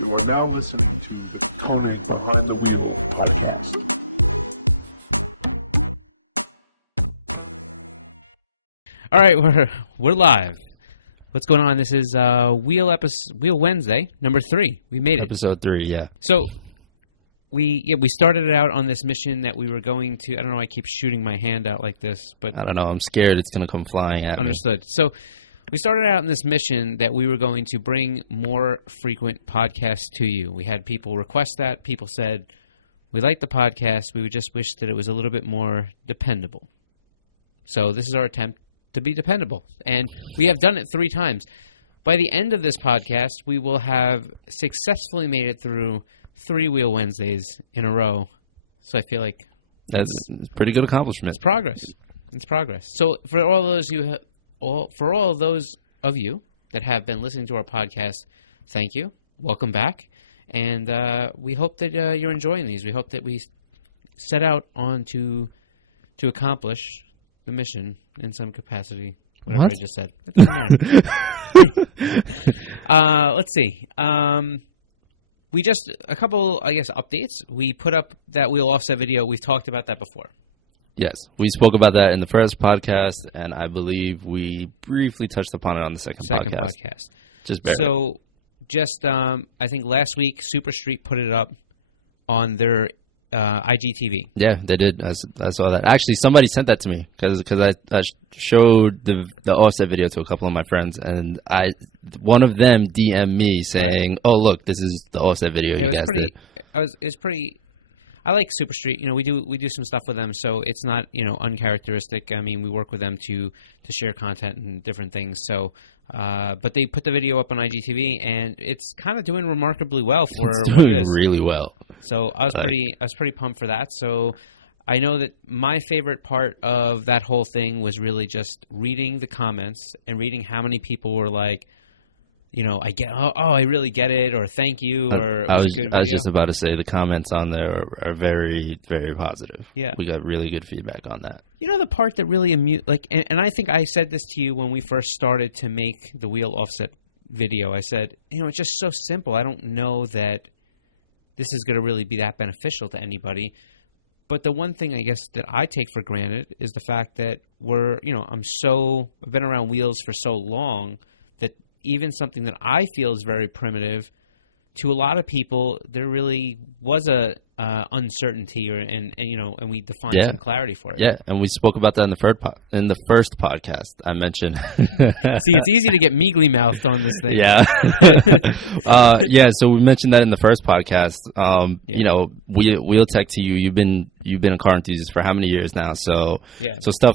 You are now listening to the KONIG Behind the Wheel podcast. All right, we're live. What's going on? This is Wheel Wednesday, number 3. We made it. Episode 3, yeah. So we started it out on this mission that we were going to. I don't know. I keep shooting my hand out like this, but I don't know. I'm scared it's going to come flying at me. Understood. So we started out on this mission that we were going to bring more frequent podcasts to you. We had people request that. People said, we like the podcast. We would just wish that it was a little bit more dependable. So this is our attempt to be dependable. And we have done it 3 times. By the end of this podcast, we will have successfully made it through 3 Wheel Wednesdays in a row. So I feel like that's a pretty good accomplishment. It's progress. It's progress. So for all those of you that have been listening to our podcast, thank you. Welcome back. And we hope that you're enjoying these. We hope that we set out on to accomplish the mission in some capacity. Whatever what? I just said. Let's see. We just, a couple, I guess, updates. We put up that wheel offset video. We've talked about that before. Yes. We spoke about that in the first podcast, and I believe we briefly touched upon it on the second podcast. Just barely. So, I think last week, Super Street put it up on their IGTV. Yeah, they did. I saw that. Actually, somebody sent that to me because I showed the offset video to a couple of my friends, and one of them DM'd me saying, "Oh, look, this is the offset video you guys did." It's pretty. I like Super Street. We do some stuff with them, so it's not uncharacteristic. I mean, we work with them to share content and different things. So. But they put the video up on IGTV, and it's kind of doing remarkably well for it's doing really well. So I was pretty pumped for that. So I know that my favorite part of that whole thing was really just reading the comments and reading how many people were like, I really get it, or thank you, or I was just about to say the comments on there are very, very positive. Yeah, we got really good feedback on that. The part that really and I think I said this to you when we first started to make the wheel offset video. I said, it's just so simple. I don't know that this is going to really be that beneficial to anybody. But the one thing I guess that I take for granted is the fact that I've been around wheels for so long that even something that I feel is very primitive, to a lot of people, there really was a uncertainty, and we defined some clarity for it. Yeah, and we spoke about that in the first podcast. I mentioned. See, it's easy to get mealy mouthed on this thing. Yeah, So we mentioned that in the first podcast. Wheel Tech to you. You've been a car enthusiast for how many years now? So stuff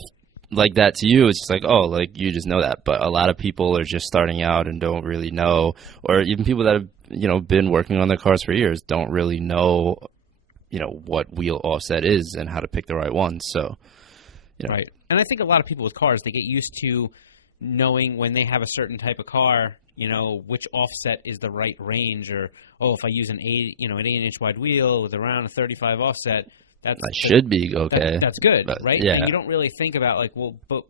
like that to you, it's just like, oh, like you just know that. But a lot of people are just starting out and don't really know, or even people that have been working on their cars for years don't really know what wheel offset is and how to pick the right one. So right. And I think a lot of people with cars, they get used to knowing when they have a certain type of car, which offset is the right range, or if I use an 8-inch wide wheel with around a 35 offset, that should be okay. That's good, but, right? Yeah. And you don't really think about but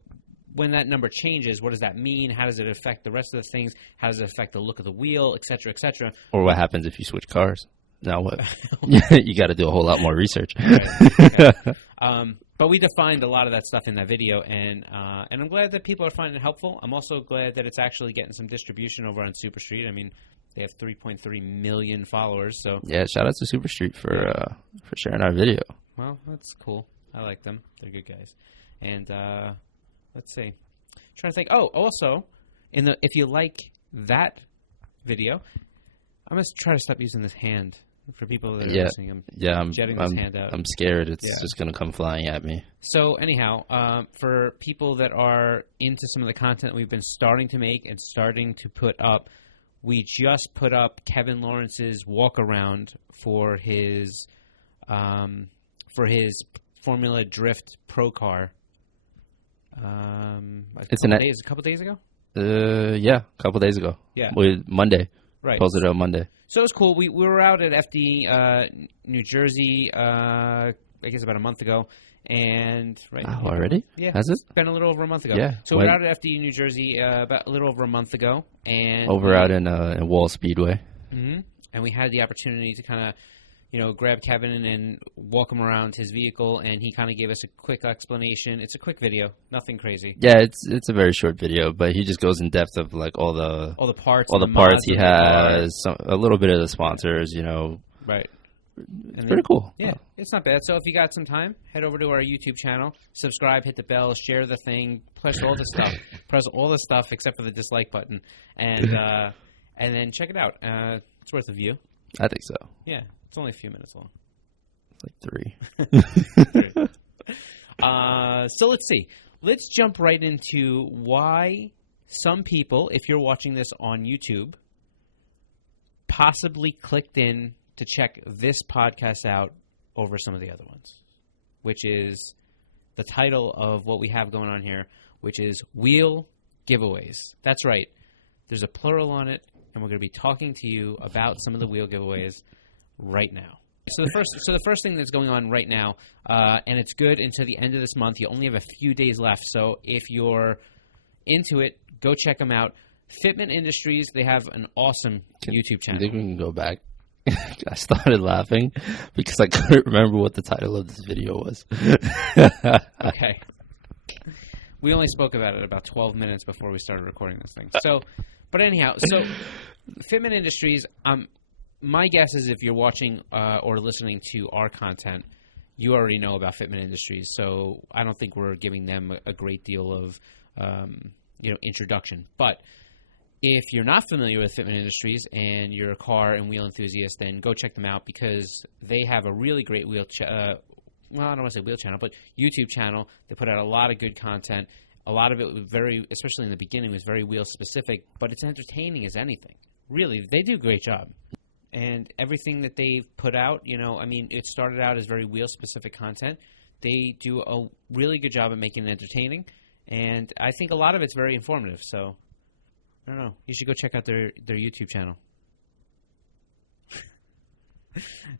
when that number changes, what does that mean? How does it affect the rest of the things? How does it affect the look of the wheel, et cetera, et cetera? Or what happens if you switch cars? Now what? You got to do a whole lot more research. Right. Okay. But we defined a lot of that stuff in that video, and I'm glad that people are finding it helpful. I'm also glad that it's actually getting some distribution over on Super Street. I mean, they have 3.3 million followers. So yeah, shout out to Super Street for sharing our video. Well, that's cool. I like them. They're good guys. And let's see. I'm trying to think. Oh, also, if you like that video, I'm gonna try to stop using this hand for people that are listening. I'm jetting this hand out. I'm scared it's just gonna come flying at me. So anyhow, for people that are into some of the content we've been starting to make and starting to put up, we just put up Kevin Lawrence's walk around for his Formula Drift Pro car. A couple days ago. A couple days ago. Yeah, Monday. Right. Posted it on Monday. So it was cool. We were out at FD New Jersey, I guess about a month ago, And right now, already? Yeah. Has it? It's been a little over a month ago. Yeah. So we're out at FD New Jersey about a little over a month ago. And out in Wall Speedway. Mm-hmm. and we had the opportunity to kind of, grab Kevin and walk him around his vehicle, and he kind of gave us a quick explanation. It's a quick video, nothing crazy. Yeah, it's a very short video, but he just goes in depth of like all the parts, all the parts he has, a little bit of the sponsors, Right. It's pretty cool. Yeah, it's not bad. So if you got some time, head over to our YouTube channel, subscribe, hit the bell, share the thing, press all the stuff, except for the dislike button, and then check it out. It's worth a view. I think so. Yeah, it's only a few minutes long. It's like 3. So let's see. Let's jump right into why some people, if you're watching this on YouTube, possibly clicked in to check this podcast out over some of the other ones, which is the title of what we have going on here, which is Wheel Giveaways. That's right. There's a plural on it, and we're going to be talking to you about some of the wheel giveaways right now. So the first thing that's going on right now, and it's good until the end of this month. You only have a few days left, so if you're into it, go check them out. Fitment Industries, they have an awesome YouTube channel. You think we can go back? I started laughing because I couldn't remember what the title of this video was. Okay. We only spoke about it about 12 minutes before we started recording this thing. So, but anyhow, Fitment Industries, my guess is if you're watching or listening to our content, you already know about Fitment Industries. So I don't think we're giving them a great deal of, introduction. But if you're not familiar with Fitment Industries and you're a car and wheel enthusiast, then go check them out because they have a really great I don't want to say wheel channel, but YouTube channel. They put out a lot of good content. A lot of it was especially in the beginning, was very wheel specific, but it's entertaining as anything. Really, they do a great job. And everything that they've put out, it started out as very wheel specific content. They do a really good job at making it entertaining, and I think a lot of it's very informative. So I don't know. You should go check out their YouTube channel.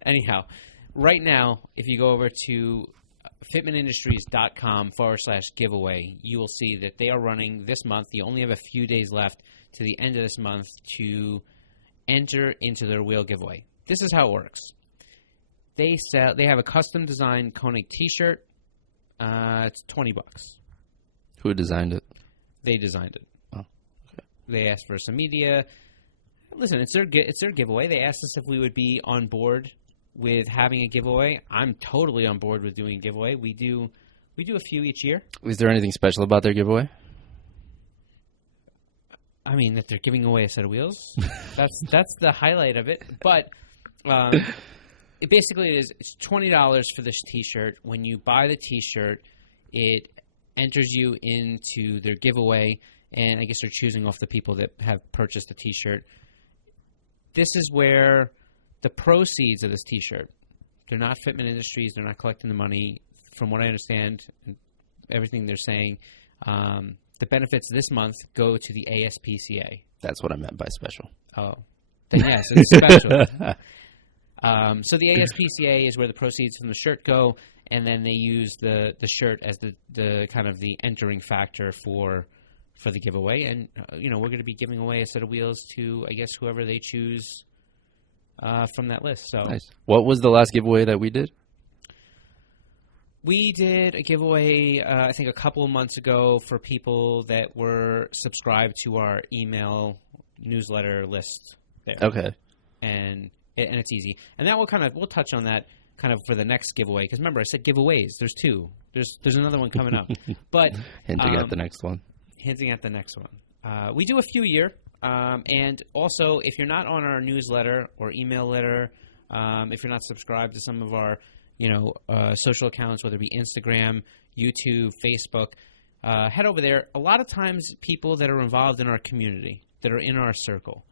Anyhow, right now, if you go over to fitmentindustries.com/giveaway, you will see that they are running this month. You only have a few days left to the end of this month to enter into their wheel giveaway. This is how it works. They have a custom designed KONIG t-shirt. It's $20. Who designed it? They designed it. Okay. They asked for some media. Listen, it's their giveaway. They asked us if we would be on board with having a giveaway. I'm totally on board with doing a giveaway. We do a few each year. Is there anything special about their giveaway? I mean, that they're giving away a set of wheels. That's the highlight of it. But it basically is. It's $20 for this T-shirt. When you buy the T-shirt, it enters you into their giveaway, and I guess they're choosing off the people that have purchased the T-shirt. This is where the proceeds of this T-shirt, they're not Fitment Industries, they're not collecting the money. From what I understand, and everything they're saying, the benefits this month go to the ASPCA. That's what I meant by special. Oh, then yes, it's special. So the ASPCA is where the proceeds from the shirt go, and then they use the shirt as the kind of the entering factor for the giveaway. And we're going to be giving away a set of wheels to, I guess, whoever they choose from that list. So nice. What was the last giveaway that we did? We did a giveaway, I think, a couple of months ago for people that were subscribed to our email newsletter list there. Okay. And it's easy. And that we'll touch on that kind of for the next giveaway. Because remember, I said giveaways. There's two. There's another one coming up. But hinting at the next one. Hinting at the next one. We do a few a year. And also, if you're not on our newsletter or email letter, if you're not subscribed to some of our social accounts, whether it be Instagram, YouTube, Facebook, head over there. A lot of times people that are involved in our community, that are in our circle,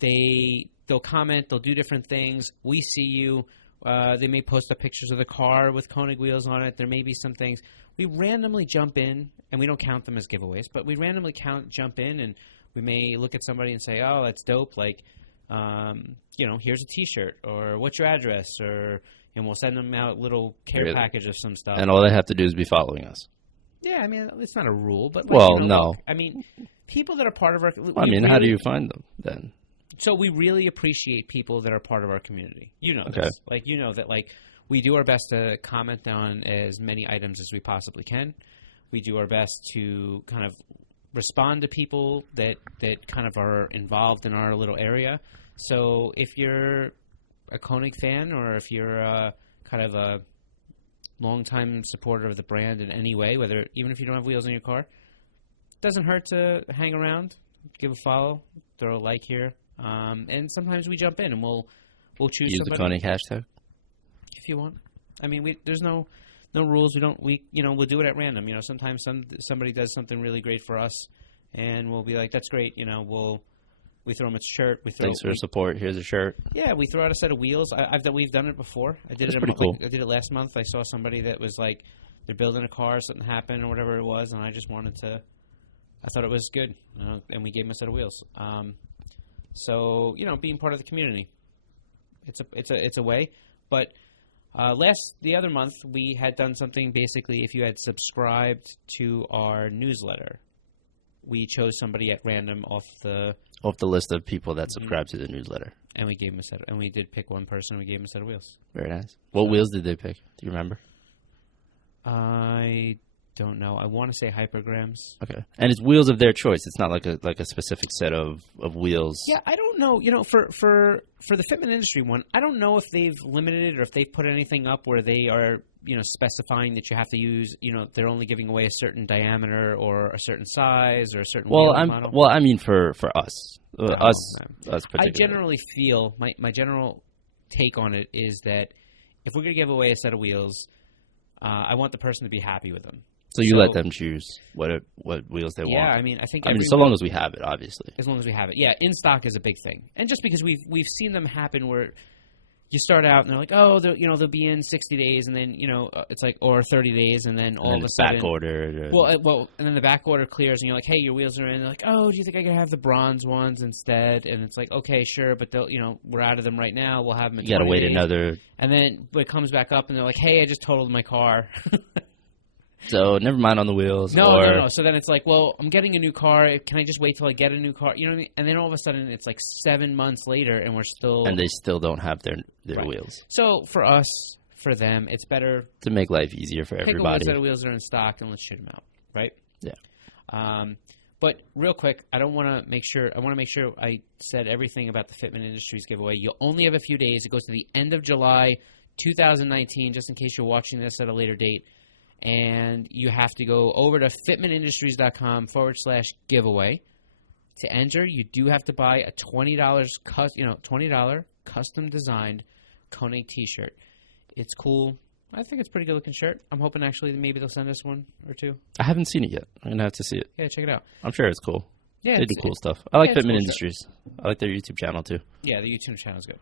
they'll comment, they'll do different things. We see you. They may post up pictures of the car with KONIG wheels on it. There may be some things. We randomly jump in, and we don't count them as giveaways, but we randomly jump in, and we may look at somebody and say, oh, that's dope. Like, here's a T-shirt, or what's your address, and we'll send them out a little care package of some stuff. And all they have to do is be following us. Yeah, I mean, it's not a rule, but... no. Look, I mean, people that are part of our... Well, how do you find them then? So we really appreciate people that are part of our community. You know this. Like, you know that, like, we do our best to comment on as many items as we possibly can. We do our best to kind of respond to people that kind of are involved in our little area. So if you're a KONIG fan, or if you're kind of a longtime supporter of the brand in any way, whether even if you don't have wheels on your car, it doesn't hurt to hang around, give a follow, throw a like here. And sometimes we jump in and we'll choose use somebody. the KONIG hashtag If you want. I mean, there's no rules. We'll do it at random. You know, sometimes somebody does something really great for us, and we'll be like, that's great. You know, we throw them a shirt. Thanks for the support. Here's a shirt. Yeah, we throw out a set of wheels. We've done it before. That's pretty cool. I did it last month. I saw somebody that was like, they're building a car, something happened or whatever it was, and I just wanted to. I thought it was good, and we gave them a set of wheels. So, you know, being part of the community, it's a way. But the other month, we had done something. Basically, if you had subscribed to our newsletter, we chose somebody at random off the list of people that subscribe to the newsletter, and we gave them a set. And we did pick one person. And we gave them a set of wheels. Very nice. What wheels did they pick? Do you remember? I don't know. I want to say Hypergrams. Okay, and it's wheels of their choice. It's not like a specific set of wheels. Yeah, I don't know. You know, for the fitment industry one, I don't know if they've limited it or if they've put anything up where they are, you know, specifying that you have to use, you know, they're only giving away a certain diameter or a certain size or a certain model. Well, I mean for us, us particularly. I generally feel my general take on it is that if we're going to give away a set of wheels, I want the person to be happy with them. So you let them choose what wheels they want. Yeah, I mean, I think so long as we have it, obviously. As long as we have it, yeah. In stock is a big thing, and just because we've seen them happen where you start out and they're like, oh, they'll be in 60 days, and then it's like, or 30 days, and then all of a sudden back order. Well, and then the back order clears, and you're like, hey, your wheels are in. They're like, oh, do you think I can have the bronze ones instead? And it's like, okay, sure, but we're out of them right now. We'll have them in 20 days. You got to wait another. And then it comes back up, and they're like, hey, I just totaled my car. So never mind on the wheels. No. So then it's like, well, I'm getting a new car. Can I just wait till I get a new car? You know what I mean? And then all of a sudden it's like 7 months later, and they still don't have their right. wheels. So for us, for them, it's better to make life easier for everybody. Pick a set of wheels that are in stock and let's shoot them out, right? Yeah. But real quick, I want to make sure I said everything about the Fitment Industries giveaway. You'll only have a few days. It goes to the end of July 2019, just in case you're watching this at a later date. And you have to go over to fitmentindustries.com/giveaway. To enter, you do have to buy a $20 custom designed KONIG T-shirt. It's cool. I think it's a pretty good looking shirt. I'm hoping actually that maybe they'll send us one or two. I haven't seen it yet. I'm gonna have to see it. Yeah, check it out. I'm sure it's cool. Yeah, they do cool stuff. I like Fitment Industries. I like their YouTube channel too. Yeah, the YouTube channel is good.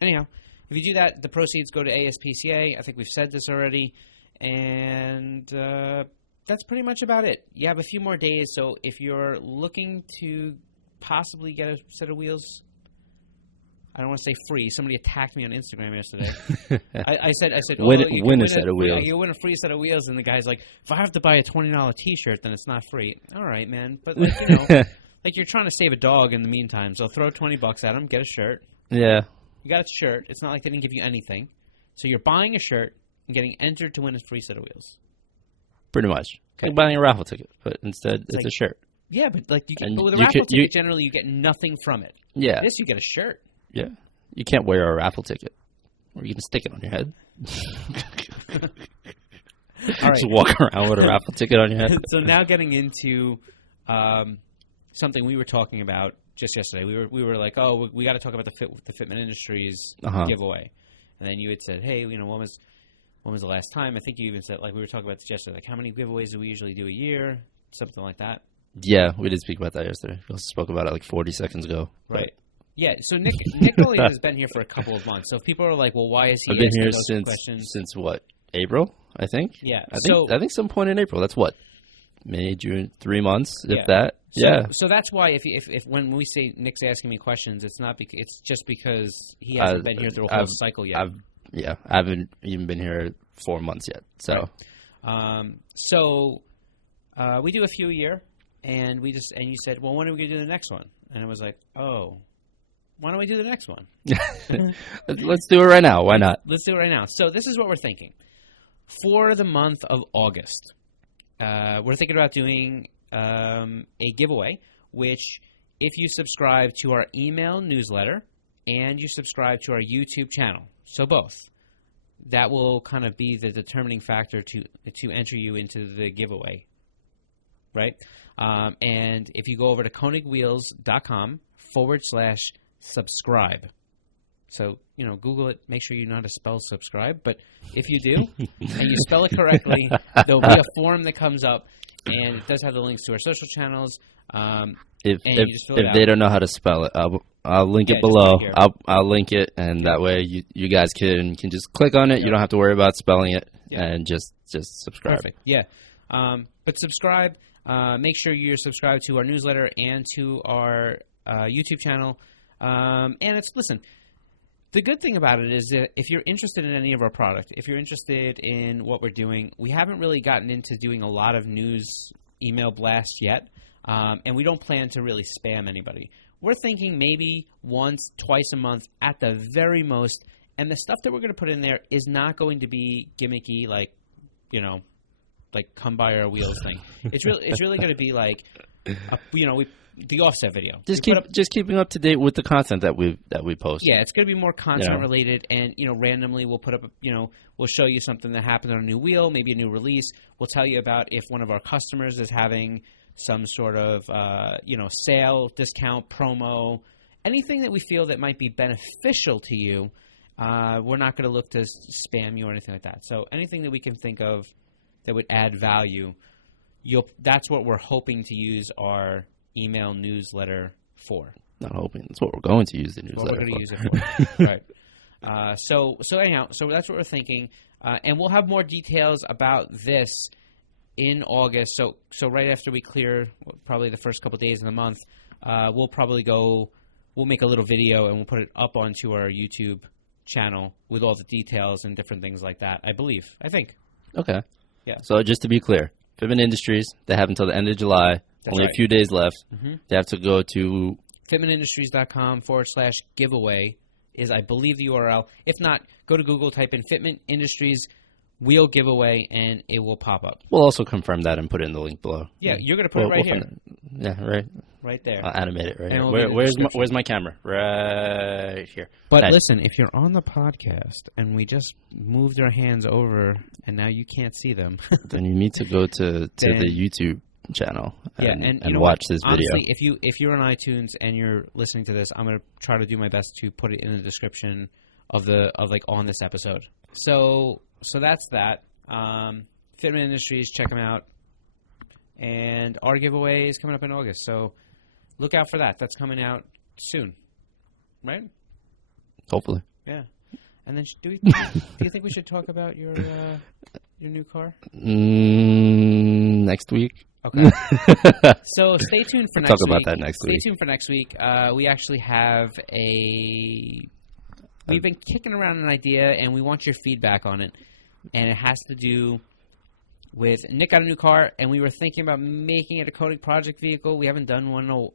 Anyhow. If you do that, the proceeds go to ASPCA. I think we've said this already. And that's pretty much about it. You have a few more days, so if you're looking to possibly get a set of wheels, I don't want to say free. Somebody attacked me on Instagram yesterday. I said, win a set of wheels. You win a free set of wheels, and the guy's like, if I have to buy a $20 T-shirt, then it's not free. All right, man. But, like you're trying to save a dog in the meantime, so throw $20 at him, get a shirt. Yeah. You got a shirt. It's not like they didn't give you anything. So you're buying a shirt and getting entered to win a free set of wheels. Pretty much. Okay. Like buying a raffle ticket, but instead it's a shirt. Yeah, but like with a raffle ticket, generally you get nothing from it. Yeah. This, you get a shirt. Yeah. You can't wear a raffle ticket. Or you can stick it on your head. All right. Just walk around with a raffle ticket on your head. So now getting into something we were talking about just yesterday. We were like, oh, we got to talk about the Fitment Industries giveaway. And then you had said, hey, when was the last time? I think you even said, like, we were talking about this yesterday, like how many giveaways do we usually do a year? Something like that. Yeah, we did speak about that yesterday. We also spoke about it like 40 seconds ago. Right. Yeah, so Nick only has been here for a couple of months. So if people are like, well, why is he asking those questions? Since what? April, I think? Yeah. I think some point in April. That's what? May, June, 3 months, if that. So that's why if when we say Nick's asking me questions, it's just because he hasn't been here through a whole cycle yet. I haven't even been here 4 months yet. So, right. We do a few a year, and you said, well, when are we going to do the next one? And I was like, oh, why don't we do the next one? Let's do it right now. Why not? Let's do it right now. So this is what we're thinking. For the month of August, we're thinking about doing a giveaway, which if you subscribe to our email newsletter and you subscribe to our YouTube channel, so both, that will kind of be the determining factor to enter you into the giveaway, right? And if you go over to konigwheels.com/subscribe. So, Google it. Make sure you know how to spell subscribe. But if you do, and you spell it correctly, there'll be a form that comes up, and it does have the links to our social channels. If they don't know how to spell it, I'll link it below. I'll link it, and that way you guys can just click on it. You don't have to worry about spelling it, and just subscribe. Perfect. Yeah. But subscribe. Make sure you're subscribed to our newsletter and to our YouTube channel. And listen, the good thing about it is that if you're interested in any of our product, if you're interested in what we're doing, we haven't really gotten into doing a lot of news email blasts yet, and we don't plan to really spam anybody. We're thinking maybe once, twice a month at the very most, and the stuff that we're going to put in there is not going to be gimmicky like come by our wheels thing. It's really going to be like, the offset video. Just keeping up to date with the content that we post. Yeah, it's going to be more content related, and randomly we'll put up we'll show you something that happened on a new wheel, maybe a new release. We'll tell you about if one of our customers is having some sort of sale, discount, promo, anything that we feel that might be beneficial to you. We're not going to look to spam you or anything like that. So anything that we can think of that would add value, that's what we're hoping to use our email newsletter for. Not hoping. That's what we're going to use the newsletter what we're going to use it for. Right. So anyhow, that's what we're thinking. And we'll have more details about this in August. So right after we clear probably the first couple days of the month, we'll make a little video and we'll put it up onto our YouTube channel with all the details and different things like that, I think. Okay. Yeah. So just to be clear, Fitment Industries, they have until the end of July. That's only right. A few days left. Mm-hmm. They have to go to fitmentindustries.com/giveaway is, I believe, the URL. If not, go to Google, type in Fitment Industries wheel giveaway, and it will pop up. We'll also confirm that and put it in the link below. Yeah, you're going to put it right here. Yeah, right. Right there. I'll animate it right here. Where's my camera? Right here. But listen, if you're on the podcast and we just moved our hands over and now you can't see them, then you need to go to the YouTube channel and watch this video. Honestly, if you're on iTunes and you're listening to this, I'm going to try to do my best to put it in the description of on this episode. So that's that. Fitment Industries, check them out. And our giveaway is coming up in August, so look out for that. That's coming out soon, right? Hopefully. Yeah. And then do you think we should talk about your new car? Next week. Okay. So stay tuned for next week. Talk about that next week. Stay tuned for next week. We actually have we've been kicking around an idea, and we want your feedback on it. And it has to do with Nick got a new car, and we were thinking about making it a KONIG project vehicle. We haven't done one in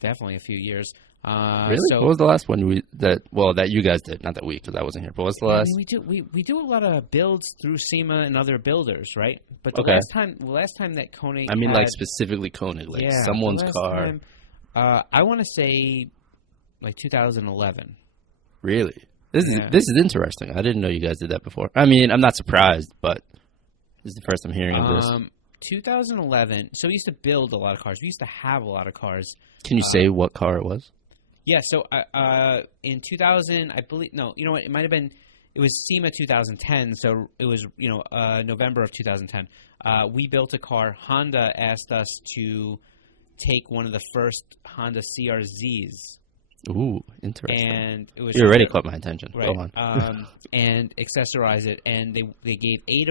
definitely a few years. Really? What was the last one that you guys did? Not that because I wasn't here. But what's the last? I mean, we do a lot of builds through SEMA and other builders, right? But the last time that KONIG, I mean, like specifically KONIG, someone's car. Time, I want to say like 2011. Really? This is interesting. I didn't know you guys did that before. I mean, I'm not surprised, but this is the first I'm hearing of this. 2011. So we used to build a lot of cars. We used to have a lot of cars. Can you say what car it was? Yeah. So in 2000, I believe. No, you know what? It might have been. It was SEMA 2010. So it was November of 2010. We built a car. Honda asked us to take one of the first Honda CRZs. Ooh, interesting. And it was you already caught my attention. Right. Go on. And accessorize it, and they gave eight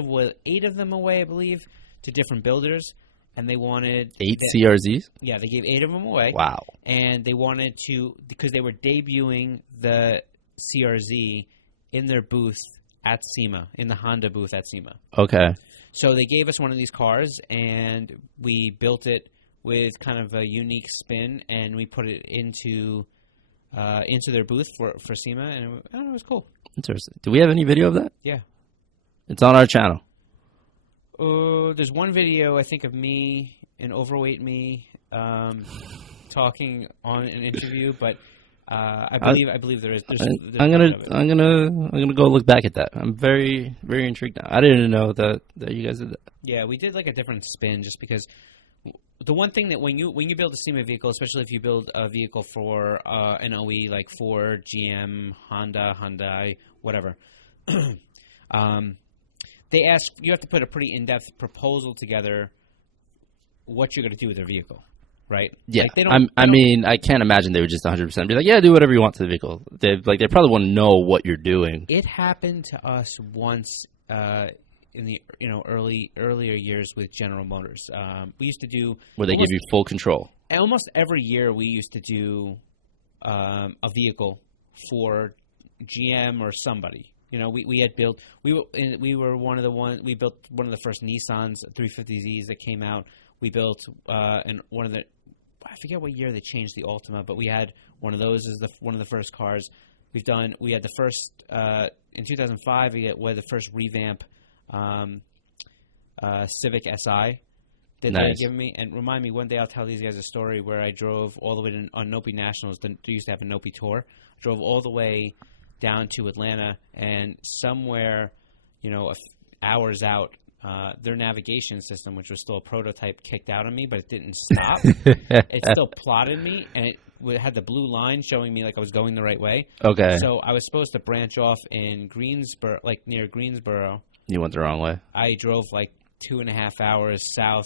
of them away, I believe, to different builders, and they wanted CRZs. Yeah, they gave 8 of them away. Wow. And they wanted to, because they were debuting the CRZ in their booth at SEMA, in the Honda booth at SEMA. Okay. So they gave us one of these cars, and we built it with kind of a unique spin, and we put it into their booth for SEMA, and it was cool. Interesting. Do we have any video of that? Yeah. It's on our channel. There's one video, I think, of me, an overweight me, talking on an interview, but I believe there is. I'm gonna go look back at that. I'm very, very intrigued now. I didn't know that you guys did that. Yeah, we did like a different spin, just because the one thing that when you build a SEMA vehicle, especially if you build a vehicle for an OE like Ford, GM, Honda, Hyundai, whatever, they ask you have to put a pretty in-depth proposal together. What you're going to do with their vehicle, right? Yeah, like I mean, I can't imagine they would just 100% be like, yeah, do whatever you want to the vehicle. They probably want to know what you're doing. It happened to us once in the earlier years with General Motors. We used to do where they give you full control. Almost every year, we used to do a vehicle for GM or somebody. We had built we built one of the first Nissans 350Zs that came out. We built one of the, I forget what year they changed the Altima, but we had one of those as one of the first cars. We had the first in 2005. We had the first revamp Civic Si that they had given me. And remind me, one day I'll tell these guys a story where I drove all the way on Nopi Nationals. They used to have a Nopi tour. I drove all the way down to Atlanta, and somewhere, hours out, their navigation system, which was still a prototype, kicked out on me, but it didn't stop. It still plotted me, and it had the blue line showing me like I was going the right way. Okay. So I was supposed to branch off in Greensboro, like near Greensboro. You went the wrong way. I drove like 2.5 hours south,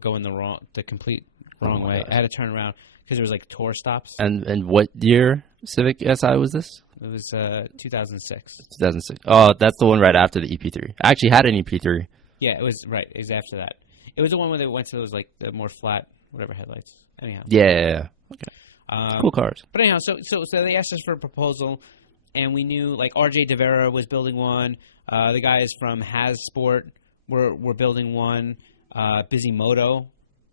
going the complete wrong way. I had to turn around because there was like tour stops. And what year Civic Si was this? It was 2006. 2006. Oh, that's the one right after the EP3. I actually had an EP3. Yeah, it was right. It was after that. It was the one where they went to those like the more flat, whatever headlights. Anyhow. Yeah. Okay. Cool cars. But anyhow, so they asked us for a proposal, and we knew like RJ DeVera was building one. The guys from Hasport were building one. Busy Moto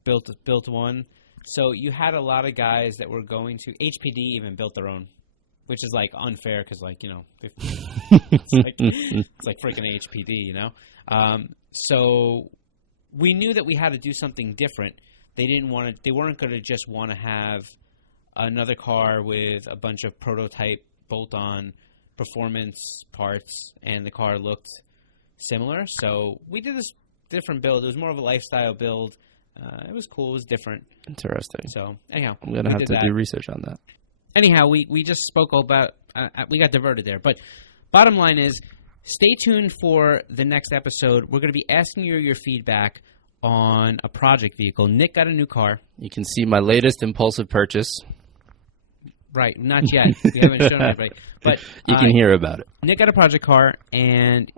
built one. So you had a lot of guys that were going to HPD even built their own, which is like unfair because it's like freaking HPD, So we knew that we had to do something different. They weren't going to just want to have another car with a bunch of prototype bolt-on performance parts, and the car looked similar. So we did this different build. It was more of a lifestyle build. It was cool. It was different. Interesting. So anyhow, I'm gonna have to do research on that. Anyhow, we just spoke about. We got diverted there, but bottom line is, stay tuned for the next episode. We're going to be asking you your feedback on a project vehicle. Nick got a new car. You can see my latest impulsive purchase. Right, not yet. We haven't shown anybody, but you can hear about it. Nick got a project car, and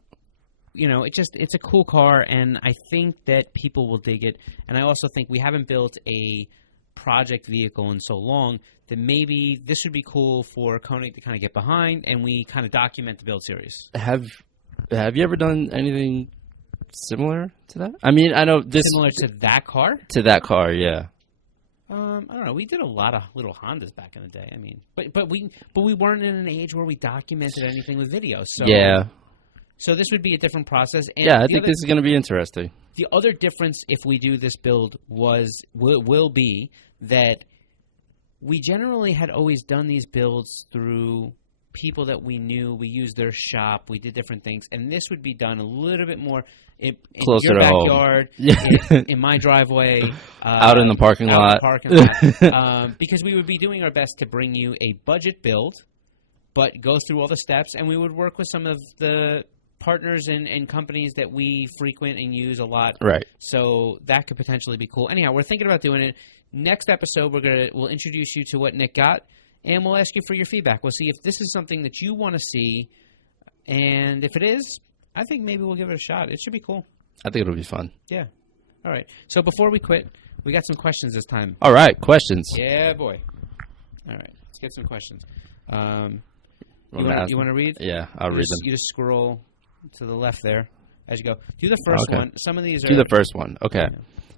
it's a cool car, and I think that people will dig it. And I also think we haven't built a project vehicle in so long that maybe this would be cool for Konig to kind of get behind, and we kind of document the build series. Have you ever done anything similar to that? I mean, I know this similar to that car. To that car, yeah. I don't know. We did a lot of little Hondas back in the day. I mean, but we weren't in an age where we documented anything with video. So yeah. So this would be a different process. And yeah, I think this is going to be interesting. The other difference, if we do this build, will be that we generally had always done these builds through people that we knew. We used their shop. We did different things, and this would be done a little bit more in closer your to backyard, home. in my driveway, out in the parking lot. Because we would be doing our best to bring you a budget build, but go through all the steps, and we would work with some of the partners and companies that we frequent and use a lot. Right. So that could potentially be cool. Anyhow, we're thinking about doing it. Next episode, we'll introduce you to what Nick got, and we'll ask you for your feedback. We'll see if this is something that you want to see, and if it is, I think maybe we'll give it a shot. It should be cool. I think it'll be fun. Yeah. All right. So before we quit, we got some questions this time. All right, questions. Yeah, boy. All right, let's get some questions. You want to read? Yeah, I'll read them. You just scroll to the left there, as you go. Do the first one. Some of these are... Do the first one. Okay.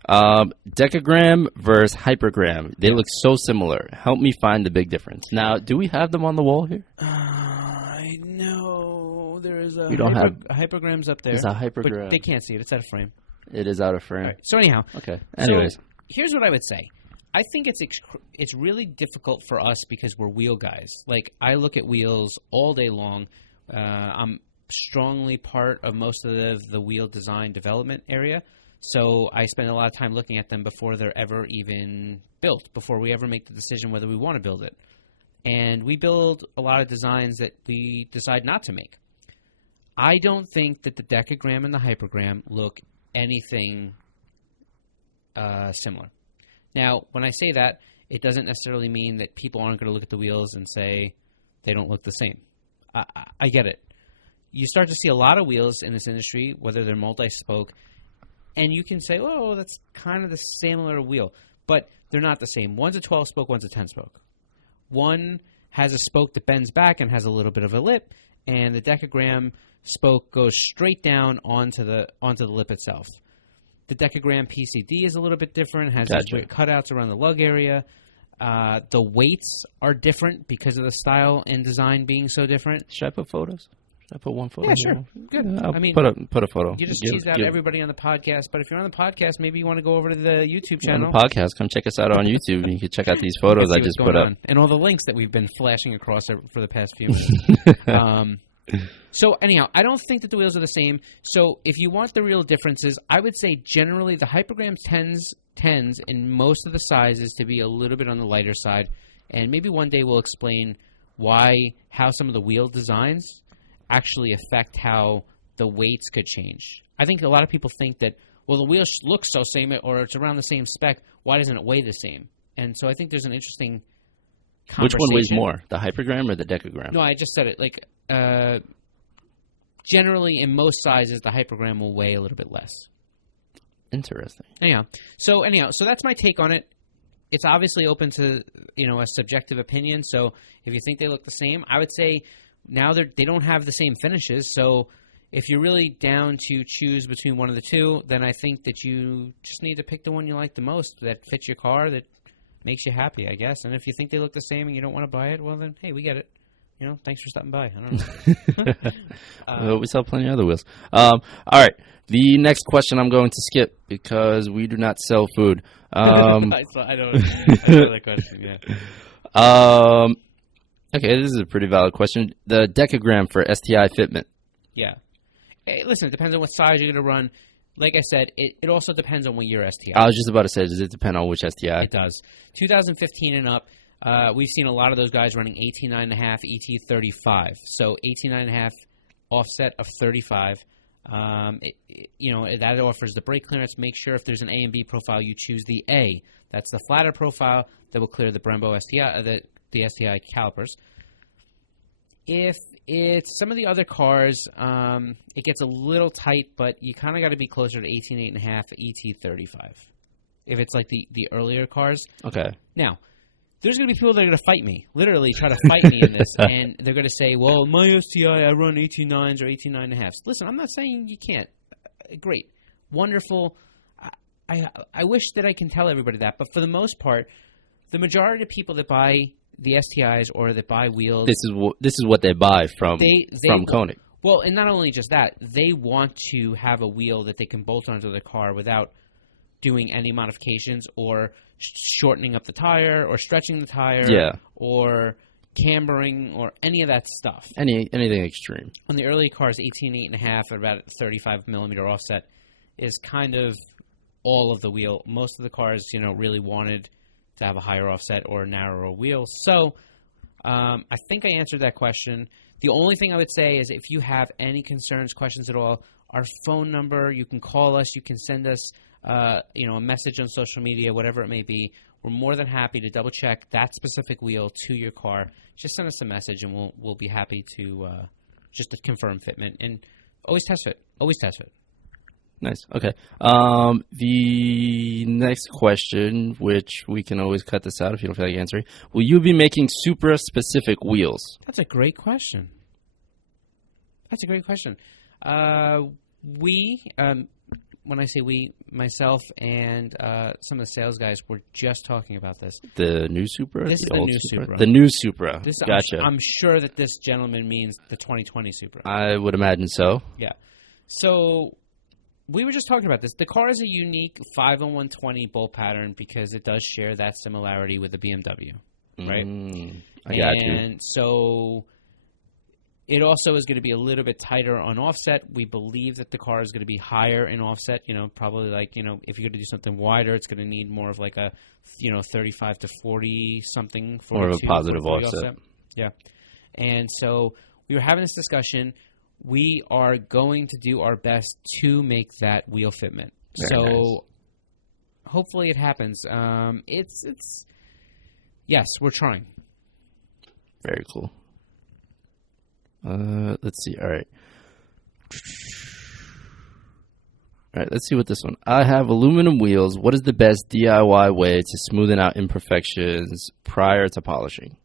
Decagram versus hypergram. They look so similar. Help me find the big difference. Now, do we have them on the wall here? I know. There is a... We don't have... Hypergram's up there. There's a hypergram. But they can't see it. It's out of frame. It is out of frame. Right. So anyhow. Okay. Anyways. So here's what I would say. I think it's really difficult for us because we're wheel guys. Like, I look at wheels all day long. I'm strongly part of most of the wheel design development area. So I spend a lot of time looking at them before they're ever even built, before we ever make the decision whether we want to build it. And we build a lot of designs that we decide not to make. I don't think that the decagram and the hypergram look anything similar. Now, when I say that, it doesn't necessarily mean that people aren't going to look at the wheels and say they don't look the same. I get it. You start to see a lot of wheels in this industry, whether they're multi-spoke, and you can say, oh, that's kind of the similar wheel. But they're not the same. One's a 12-spoke, one's a 10-spoke. One has a spoke that bends back and has a little bit of a lip, and the decagram spoke goes straight down onto the lip itself. The decagram PCD is a little bit different, has these cutouts around the lug area. The weights are different because of the style and design being so different. Should I put photos? I put one photo. Yeah, sure. Good. I mean, put a photo. You just teased out everybody on the podcast, but if you're on the podcast, maybe you want to go over to the YouTube channel. On the podcast, come check us out on YouTube, and you can check out these photos I just put up. And all the links that we've been flashing across for the past few minutes. So anyhow, I don't think that the wheels are the same. So if you want the real differences, I would say generally the hypergram tends in most of the sizes to be a little bit on the lighter side. And maybe one day we'll explain how some of the wheel designs actually affect how the weights could change. I think a lot of people think that, well, the wheel looks so same or it's around the same spec. Why doesn't it weigh the same? And so I think there's an interesting conversation. Which one weighs more, the hypergram or the decagram? No, I just said it. Like, generally, in most sizes, the hypergram will weigh a little bit less. Interesting. Anyhow, so that's my take on it. It's obviously open to a subjective opinion. So if you think they look the same, I would say now they don't have the same finishes. So if you're really down to choose between one of the two, then I think that you just need to pick the one you like the most that fits your car, that makes you happy, I guess. And if you think they look the same and you don't want to buy it, well then, hey, we get it. Thanks for stopping by. I don't know. We sell plenty of other wheels. All right. The next question I'm going to skip because we do not sell food. I know that question, yeah. Okay, this is a pretty valid question. The decagram for STI fitment. Yeah. Hey, listen, it depends on what size you're going to run. Like I said, it also depends on what year STI. I was just about to say, does it depend on which STI? It does. 2015 and up. We've seen a lot of those guys running 18.5 ET35. So 18.5 offset of 35. That offers the brake clearance. Make sure if there's an A and B profile, you choose the A. That's the flatter profile that will clear the Brembo STI, the STI calipers. If it's some of the other cars, it gets a little tight, but you kind of got to be closer to 18.5 ET35. If it's like the earlier cars. Okay. Now, there's going to be people that are going to fight me, literally try to fight me in this, and they're going to say, well, my STI, I run 18.9s or 18.9.5s. Listen, I'm not saying you can't. Great. Wonderful. I wish that I can tell everybody that, but for the most part, the majority of people that buy the STIs or that buy wheels... This is what they buy from KONIG. Well, and not only just that, they want to have a wheel that they can bolt onto their car without doing any modifications or shortening up the tire or stretching the tire or cambering or any of that stuff. Anything extreme. On the early cars, 18.8.5 at about 35 millimeter offset is kind of all of the wheel. Most of the cars, really wanted to have a higher offset or a narrower wheel. So I think I answered that question. The only thing I would say is if you have any concerns, questions at all, our phone number, you can call us, you can send us a message on social media, whatever it may be. We're more than happy to double check that specific wheel to your car. Just send us a message and we'll be happy to just to confirm fitment, and always test fit. Always test fit. Nice. Okay. The next question, which we can always cut this out if you don't feel like answering. Will you be making Supra specific wheels? That's a great question. When I say we, myself and some of the sales guys were just talking about this. The new Supra? This is the new Supra. The new Supra. Gotcha. I'm sure that this gentleman means the 2020 Supra. I would imagine so. Yeah. So we were just talking about this. The car is a unique 5-in-120 bolt pattern because it does share that similarity with the BMW, right? I got you. And so it also is going to be a little bit tighter on offset. We believe that the car is going to be higher in offset, probably like, if you're going to do something wider, it's going to need more of like a, 35 to 40 something. More of a positive offset. Yeah. And so we were having this discussion. We are going to do our best to make that wheel fitment. Very nice. Hopefully it happens. Yes, we're trying. Very cool. Let's see. All right. Let's see what this one. I have aluminum wheels. What is the best DIY way to smoothen out imperfections prior to polishing?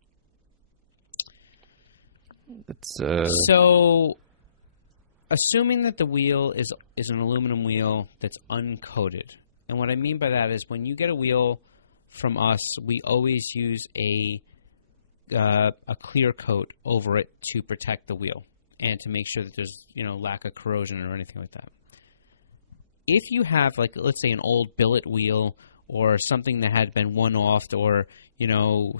So, assuming that the wheel is an aluminum wheel that's uncoated, and what I mean by that is when you get a wheel from us, we always use a clear coat over it to protect the wheel and to make sure that there's lack of corrosion or anything like that. If you have, like, let's say an old billet wheel or something that had been one-offed, or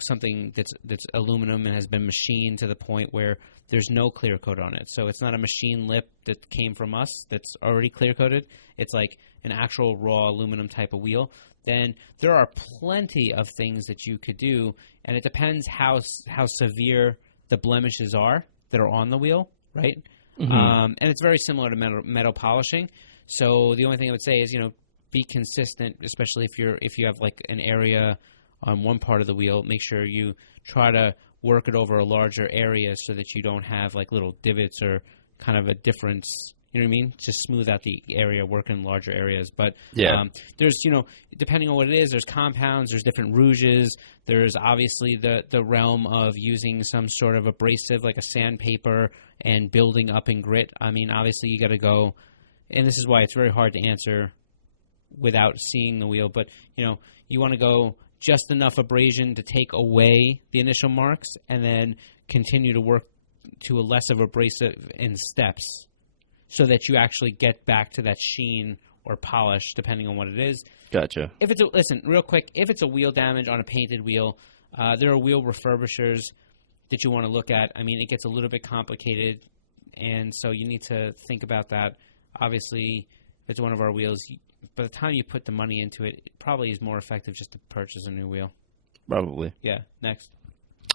something that's aluminum and has been machined to the point where there's no clear coat on it, so it's not a machine lip that came from us that's already clear coated, it's like an actual raw aluminum type of wheel, then there are plenty of things that you could do, and it depends how severe the blemishes are that are on the wheel, right? And it's very similar to metal polishing. So the only thing I would say is, be consistent, especially if you have like an area on one part of the wheel. Make sure you try to work it over a larger area so that you don't have like little divots or kind of a difference. You know what I mean? Just smooth out the area, work in larger areas. But there's, depending on what it is, there's compounds, there's different rouges. There's obviously the realm of using some sort of abrasive like a sandpaper and building up in grit. I mean, obviously you got to go, and this is why it's very hard to answer without seeing the wheel. But, you want to go just enough abrasion to take away the initial marks and then continue to work to a less of abrasive in steps, so that you actually get back to that sheen or polish, depending on what it is. Gotcha. Listen, real quick, if it's a wheel damage on a painted wheel, there are wheel refurbishers that you want to look at. I mean, it gets a little bit complicated, and so you need to think about that. Obviously, if it's one of our wheels, by the time you put the money into it, it probably is more effective just to purchase a new wheel. Probably. Yeah, next.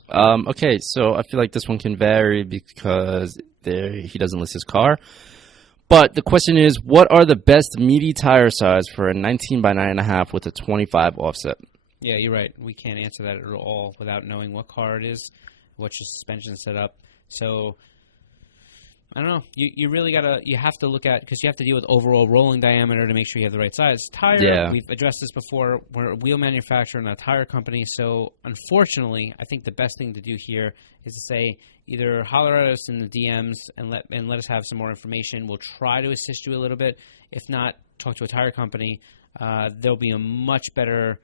Okay, so I feel like this one can vary because he doesn't list his car. But the question is, what are the best meaty tire size for a 19 by 9.5 with a 25 offset? Yeah, you're right. We can't answer that at all without knowing what car it is, what's your suspension set up. So, I don't know. You really you have to look at, because you have to deal with overall rolling diameter to make sure you have the right size tire. Yeah. We've addressed this before. We're a wheel manufacturer, not a tire company. So, unfortunately, I think the best thing to do here is to say, either holler at us in the DMs and let us have some more information. We'll try to assist you a little bit. If not, talk to a tire company. There'll be a much better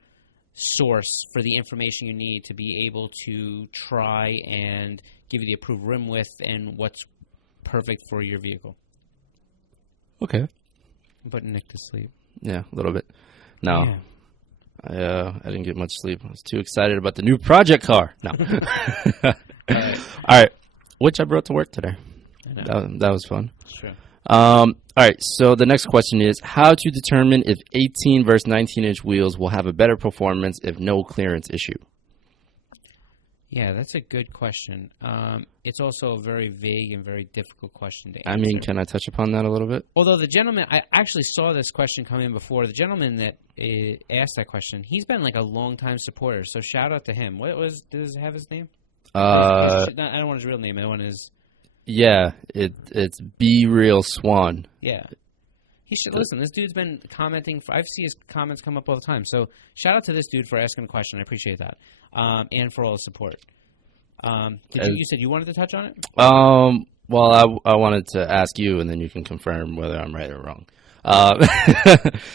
source for the information you need to be able to try and give you the approved rim width and what's perfect for your vehicle. Okay. I'm putting Nick to sleep. Yeah, a little bit. No. Yeah. I didn't get much sleep. I was too excited about the new project car. No. All right. Which I brought to work today. I know. That was fun. Sure. All right. So the next question is how to determine if 18 versus 19-inch wheels will have a better performance if no clearance issue. Yeah, that's a good question. It's also a very vague and very difficult question to answer. I mean, can I touch upon that a little bit? Although the gentleman, I actually saw this question come in before. The gentleman that asked that question, he's been like a long-time supporter, so shout out to him. Does it have his name? I don't want his real name. I want his... Yeah, it's Be Real Swan. Yeah. He should listen. This dude's been commenting. I see his comments come up all the time. So shout out to this dude for asking a question. I appreciate that, and for all the support. You said you wanted to touch on it? Well, I wanted to ask you, and then you can confirm whether I'm right or wrong.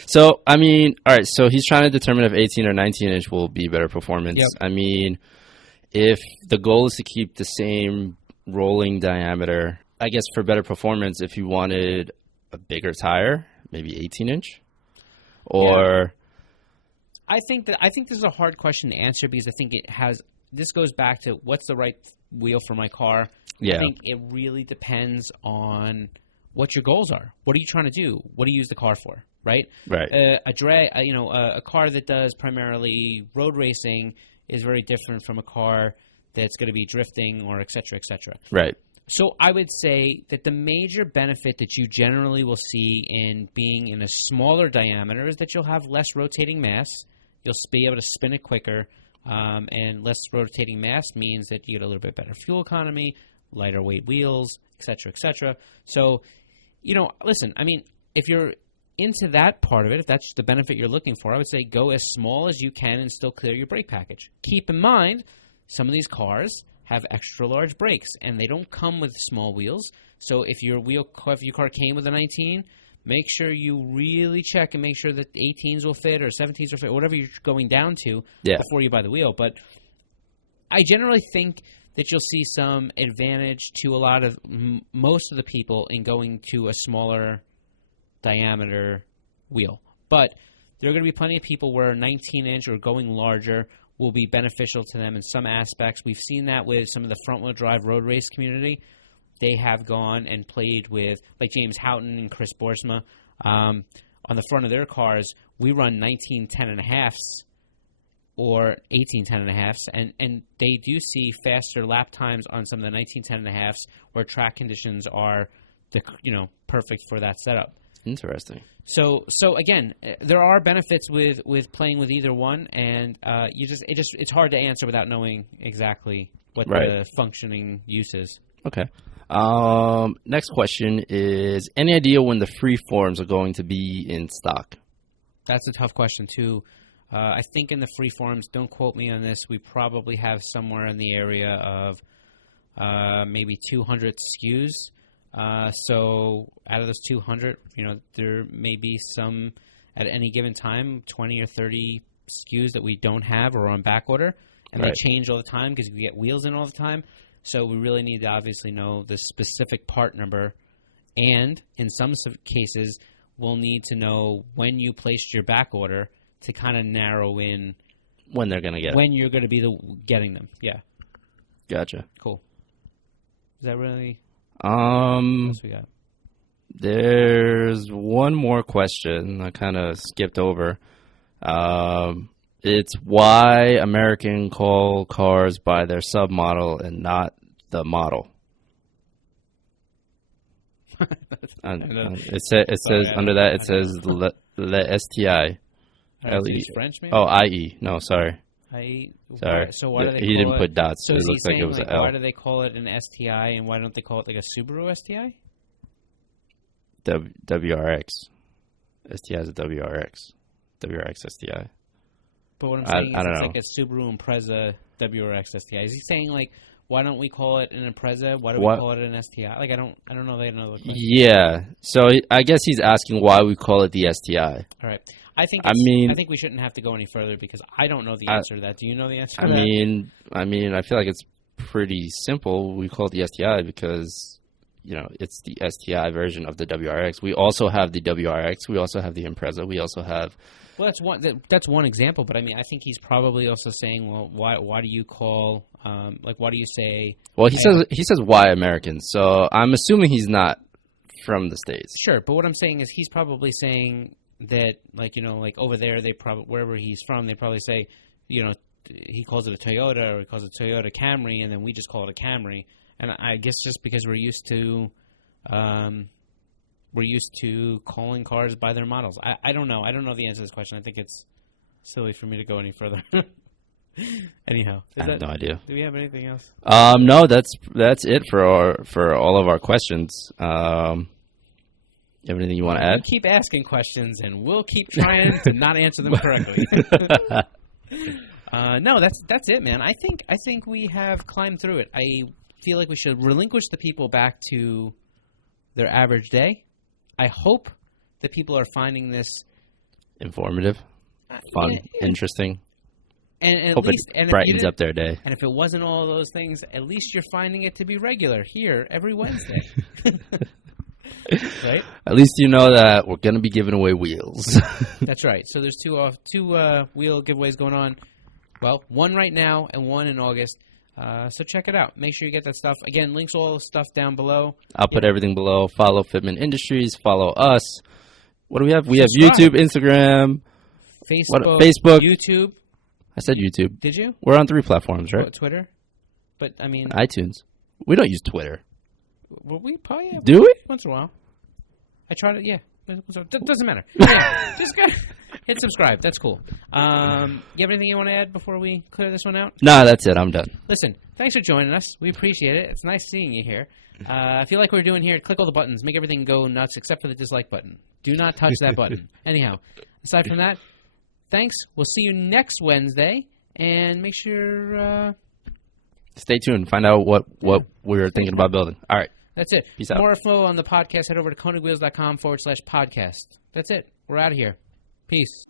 So, I mean, all right, so he's trying to determine if 18 or 19-inch will be better performance. Yep. I mean, if the goal is to keep the same rolling diameter, I guess for better performance, if you wanted a bigger tire, maybe 18-inch, or... I think this is a hard question to answer because I think this goes back to what's the right wheel for my car. Yeah. I think it really depends on what your goals are. What are you trying to do? What do you use the car for? Right. Right. A car that does primarily road racing is very different from a car that's going to be drifting or et cetera, et cetera. Right. So I would say that the major benefit that you generally will see in being in a smaller diameter is that you'll have less rotating mass. You'll be able to spin it quicker, and less rotating mass means that you get a little bit better fuel economy, lighter weight wheels, et cetera, et cetera. So, listen, I mean, if you're into that part of it, if that's the benefit you're looking for, I would say go as small as you can and still clear your brake package. Keep in mind, some of these cars have extra large brakes, and they don't come with small wheels. So if your car came with a 19, make sure you really check and make sure that 18s will fit or 17s will fit, whatever you're going down to before you buy the wheel. But I generally think that you'll see some advantage to a lot of most of the people in going to a smaller diameter wheel. But there are going to be plenty of people where 19-inch or going larger will be beneficial to them in some aspects. We've seen that with some of the front-wheel drive road race community. They have gone and played with, like James Houghton and Chris Boersma, on the front of their cars. We run 19 10.5s or 18 10.5s, and they do see faster lap times on some of the 19 10.5s where track conditions are perfect for that setup. Interesting. So again, there are benefits with playing with either one, and it's hard to answer without knowing exactly what the functioning use is. Okay. Next question is, any idea when the free forms are going to be in stock? That's a tough question too. I think in the free forms, don't quote me on this, we probably have somewhere in the area of maybe 200 SKUs. So out of those 200, there may be some at any given time, 20 or 30 SKUs that we don't have or are on back order, and they change all the time because we get wheels in all the time. So we really need to obviously know the specific part number, and in some cases, we'll need to know when you placed your back order to kind of narrow in when they're going to get when you're going to be getting them. Yeah. Gotcha. Cool. Is that really? What else we got? There's one more question I kind of skipped over. It's why American call cars by their submodel and not the model. It says under that it says le STI. French, maybe? Oh, IE. No, sorry. IE. Sorry. So why do they he didn't call put dots. So it looked like it was an L. Why do they call it an STI, and why don't they call it like a Subaru STI? WRX. STI is a WRX. WRX STI. But what I'm saying is it's like a Subaru Impreza WRX STI. Is he saying like, why don't we call it an Impreza? Why do we call it an STI? Like I don't know that I know the question. Yeah. So I guess he's asking why we call it the STI. All right. I think we shouldn't have to go any further because I don't know the answer to that. Do you know the answer to that? I mean, I feel like it's pretty simple. We call it the STI because, it's the STI version of the WRX. We also have the WRX. We also have the Impreza. We also have... Well, that's one example, but I mean, I think he's probably also saying, well, why do you call, why do you say... Well, he says why Americans, so I'm assuming he's not from the States. Sure, but what I'm saying is he's probably saying... that like over there they probably wherever he's from they probably say he calls it a Toyota or he calls it a Toyota Camry, and then we just call it a Camry, and I guess just because we're used to calling cars by their models. I don't know the answer to this question. I think it's silly for me to go any further. Anyhow, I have no idea. Do we have anything else? No, that's it for all of our questions. You have anything you want to add? Keep asking questions, and we'll keep trying to not answer them correctly. No, that's it, man. I think we have climbed through it. feel like we should relinquish the people back to their average day. I hope that people are finding this informative, fun, interesting. And at hope least it brightens up their day. And if it wasn't all of those things, at least you're finding it to be regular here every Wednesday. Right? At least you know that we're going to be giving away wheels. That's right. So there's two wheel giveaways going on. Well, one right now and one in August. So check it out. Make sure you get that stuff. Again, links all the stuff down below. I'll put everything below. Follow Fitment Industries. Follow us. What do we have? We have Subscribe. YouTube, Instagram, Facebook, YouTube. I said YouTube. Did you? We're on 3 platforms, right? Twitter? But, I mean... iTunes. We don't use Twitter. Well, we probably... Do we? Once in a while. I try to... Yeah. Doesn't matter. Yeah, just go hit subscribe. That's cool. You have anything you want to add before we clear this one out? No, that's it. I'm done. Listen, thanks for joining us. We appreciate it. It's nice seeing you here. If you like what we're doing here, click all the buttons. Make everything go nuts except for the dislike button. Do not touch that button. Anyhow, aside from that, thanks. We'll see you next Wednesday. And make sure... Stay tuned. Find out what we're thinking about building. All right. That's it. Peace out. More info on the podcast. Head over to konigwheels.com/podcast. That's it. We're out of here. Peace.